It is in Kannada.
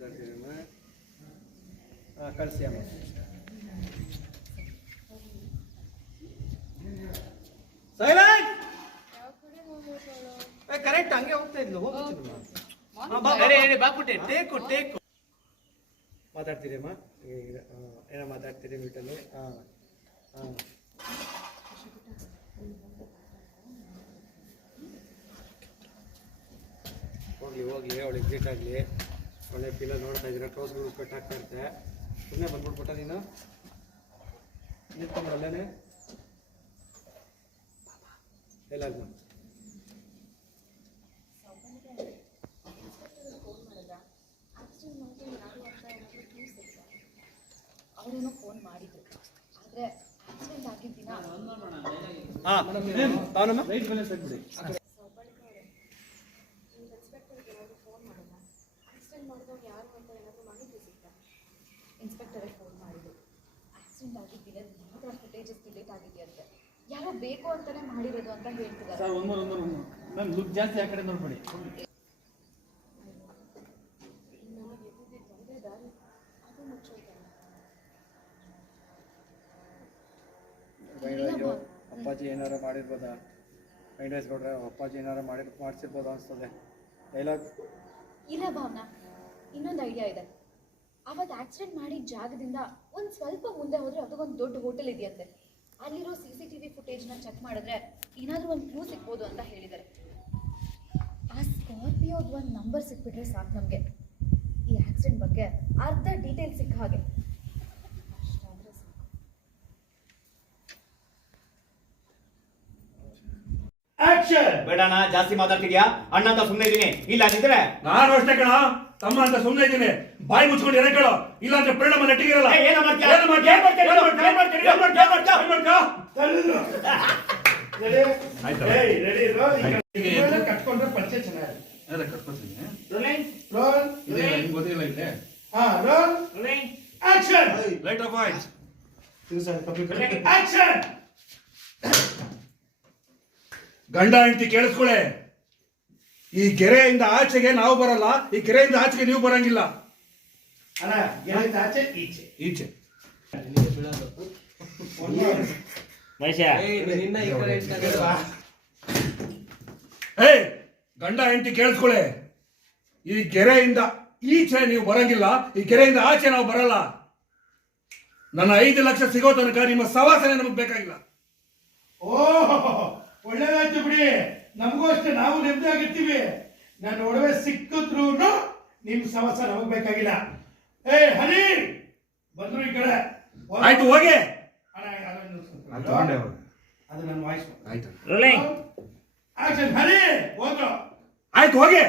ಮಾತಾಡ್ತೀರಮ್ಮ. ಕಳಿಸಿ ಅಮ್ಮ. ಸೈಲೆಂಟ್. ಕರೆಕ್ಟ್ ಹಂಗೆ ಹೋಗ್ತಾ ಇದ್ಲು. ಬಾಪುಟ್ಟೆ ಟೇಕು ಟೇಕು ಮಾತಾಡ್ತೀರಮ್ಮ. ಏನೋ ಮಾತಾಡ್ತೀರಿ ಮೀಟಲ್ಲಿ. ಹಾಂ ಹಾಂ ಹೋಗ್ಲಿ ಹೋಗ್ಲಿ, ಅವಳು ಎಕ್ಸಿಟ್ ಆಗಲಿ. ಒಳ್ಳೆ ಫೀಲ ನೋಡ್ತಾ ಇದ್ದೀರಾ, ಕ್ಲೋಸ್ ಗ್ಲೂಸ್ ಕಟ್ಟಾಗ್ತಾ ಇರುತ್ತೆ. ಸುಮ್ಮನೆ ಬಂದ್ಬಿಟ್ಬಿಟ್ಟ ನೀನು ನಿಂತ್ಕೊಂಡ್ರಲ್ಲೇ ಎಲ್ಲಾಗ ಅವರೇನೋ ಫೋನ್ ಮಾಡಿದ್ರು, ಆದರೆ ಆಕ್ಸಿಡೆಂಟ್ ಆಗಿದ್ದ ದಿನ ಇನ್ಸ್ಪೆಕ್ಟರ್ ಫೋನ್ ಮಾಡಿದ್ರು. ಆಕ್ಸಿಡೆಂಟ್ ಆಗಿದ್ದಿಲ್ಲ ಮಾತ್ರ ಫುಟೇಜಸ್ ಡಿಲೀಟ್ ಆಗಿದೆಯಂತೆ. ಯಾರೋ ಬೇಕು ಅಂತಾನೆ ಮಾಡಿರೋದು ಅಂತ ಹೇಳ್ತಿದ್ದಾರೆ. ಸರ್ ಮ್ಯಾಮ್ ಲುಕ್ ಜಾಸ್ತಿ ಆ ಕಡೆ ನೋಡ್ಬೇಡಿ. ಅಪ್ಪಾಜಿ ಏನಾರು ಮಾಡಿರ್ಬೋದಾ? ಮೈಂಡ್ ವೈಸ್ಕೊಟ್ರೆ ಅಪ್ಪಾಜಿ ಏನಾರು ಮಾಡಿಸಿರ್ಬೋದು ಅನಿಸ್ತದೆ. ಡೈಲಾಗ್ ಇಲ್ಲ ಭಾವನಾ, ಇನ್ನೊಂದು ಐಡಿಯಾ ಇದೆ. ಅವತ್ತು ಆಕ್ಸಿಡೆಂಟ್ ಮಾಡಿದ ಜಾಗದಿಂದ ಒಂದು ಸ್ವಲ್ಪ ಮುಂದೆ ಹೋದ್ರೆ ಅದಕ್ಕೊಂದು ದೊಡ್ಡ ಹೋಟೆಲ್ ಇದೆಯಂತೆ. ಅಲ್ಲಿರೋ CCTV ಫುಟೇಜ್ನ ಚೆಕ್ ಮಾಡಿದ್ರೆ ಏನಾದರೂ ಒಂದು ಕ್ಲೂ ಸಿಗ್ಬೋದು ಅಂತ ಹೇಳಿದ್ದಾರೆ. ಆ ಸ್ಕಾರ್ಪಿಯೋದು ಒಂದು ನಂಬರ್ ಸಿಕ್ಬಿಟ್ರೆ ಸಾಕು ನಮಗೆ. ಈ ಆಕ್ಸಿಡೆಂಟ್ ಬಗ್ಗೆ ಅರ್ಧ ಡೀಟೇಲ್ ಸಿಕ್ಕ ಹಾಗೆ. ಅಷ್ಟಾದ್ರೆ ಸಾಕು. ಆಕ್ಷನ್. ಬೇಡಣ್ಣ, ಜಾಸ್ತಿ ಮಾತಾಡ್ತಿದ್ಯಾ? ಅಣ್ಣ ಅಂತ ಸುಮ್ಮನೆ ಇದೀನಿ. ಇಲ್ಲ ಅಂತಿದ್ರೆ ನಾನು ಅಷ್ಟೇ ಕಣ, ತಮ್ಮ ಅಂತ ಸುಮ್ಮನೆ ಇದ್ದೀನಿ. ಬಾಯಿ ಮುಚ್ಕೊಂಡು ಎರೆ ಕೇಳೋ, ಇಲ್ಲ ಅಂದ್ರೆ ಪರಿಣಾಮ ನೆಟ್ಟಿಗಿರಲ್ಲ. ಏನು ಮಾಡ್ತೀಯ? ಕಟ್ಕೊಂಡ್ರೆ ಪರಿಚಯ ಚೆನ್ನಾಗಿ ಕಟ್ಕೊತೀನಿ. ಗೊತ್ತಿಲ್ಲ ಇದೆ. ಆಕ್ಷನ್. ಲೈಟ್ ಆಫ್ ಆಯ್ತು. ಆಕ್ಷನ್. ಗಂಡ ಹೆಂಡತಿ ಕೇಳಿಸ್ಕೊಳ್ಳೆ. ಈ ಕೆರೆಯಿಂದ ಆಚೆಗೆ ನಾವು ಬರಲ್ಲ, ಈ ಕೆರೆಯಿಂದ ಆಚೆಗೆ ನೀವು ಬರಂಗಿಲ್ಲ. ಅಲ್ಲ, ಕೆರೆಯಿಂದ ಆಚೆ ಈಚೆ ಈಚೆ. ಗಂಡ ಹೆಂಡತಿ ಕೇಳಿಸ್ಕೊಳ್ಳೆ. ಈ ಕೆರೆಯಿಂದ ಈಚೆ ನೀವು ಬರಂಗಿಲ್ಲ, ಈ ಕೆರೆಯಿಂದ ಆಚೆ ನಾವು ಬರಲ್ಲ. ನನ್ನ 5 ಲಕ್ಷ ಸಿಗೋ ತನಕ ನಿಮ್ಮ ಸವಾಸನೆ ನಮಗೆ ಬೇಕಾಗಿಲ್ಲ. ಒಳ್ಳೇದಾಯ್ತು ಬಿಡಿ, ನಮಗೂ ಅಷ್ಟೇ, ನಾವು ನೆಮ್ಮದಿ ಆಗಿರ್ತೀವಿ. ನನ್ನ ಒಡವೆ ಸಿಕ್ಕಿದ್ರು ನಿಮ್ ಸವಾಸ ನಮಗ್ ಬೇಕಾಗಿಲ್ಲ. ಹರಿ ಬಂದ್ರು ಈ ಕಡೆ. ಆಯ್ತು ಹೋಗಿ. ಅದು ನನ್ನ ವಾಯ್ಸ್. ಆಯ್ತು ಹರಿ ಹೋದ್ರು. ಆಯ್ತು ಹೋಗಿ.